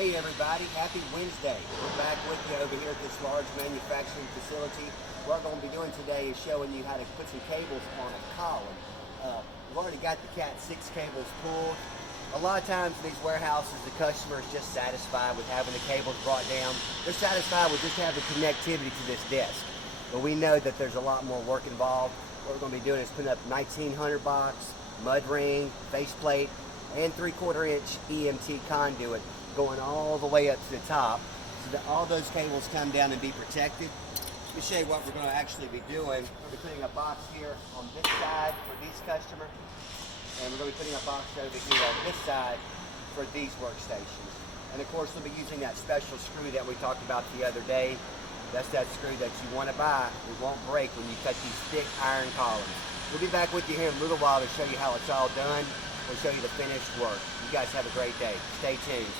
Hey everybody, happy Wednesday. We're back with you over here at this large manufacturing facility. What we're going to be doing today is showing you how to put some cables on a column. We've already got the Cat6 cables pulled. A lot of times in these warehouses, the customer is just satisfied with having the cables brought down. They're satisfied with just having connectivity to this desk. But we know that there's a lot more work involved. What we're going to be doing is putting up 1900 box, mud ring, faceplate, and 3/4 inch EMT conduit going all the way up to the top so that all those cables come down and be protected. Let me show you what we're going to actually be doing. We're going to be putting a box here on this side for these customers, and we're going to be putting a box over here on this side for these workstations. And of course we'll be using that special screw that we talked about the other day. That's that screw that you want to buy. It won't break when you cut these thick iron columns. We'll be back with you here in a little while to show you how it's all done. We'll show you the finished work. You guys have a great day. Stay tuned.